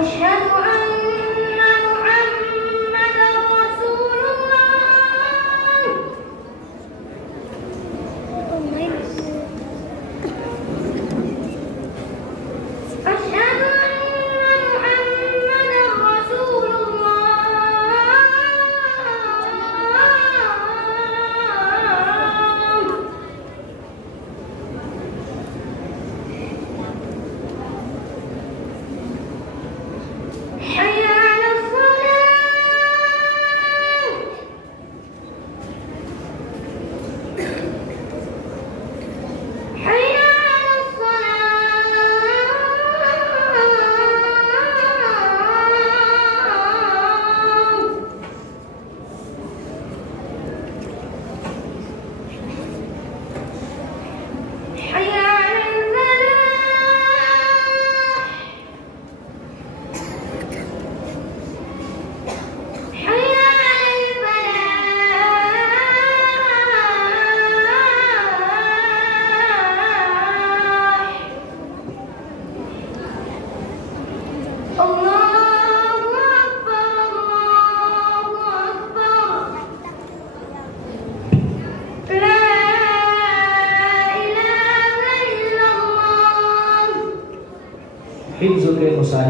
أشهد أن محمدا رسول الله. أشهد أن محمدا رسول الله. حي على الصلاة. حي على الصلاة. حي على الفلاح. حي على الفلاح. الله أكبر، الله أكبر. لا إله إلا الله. حفظك المصاحف.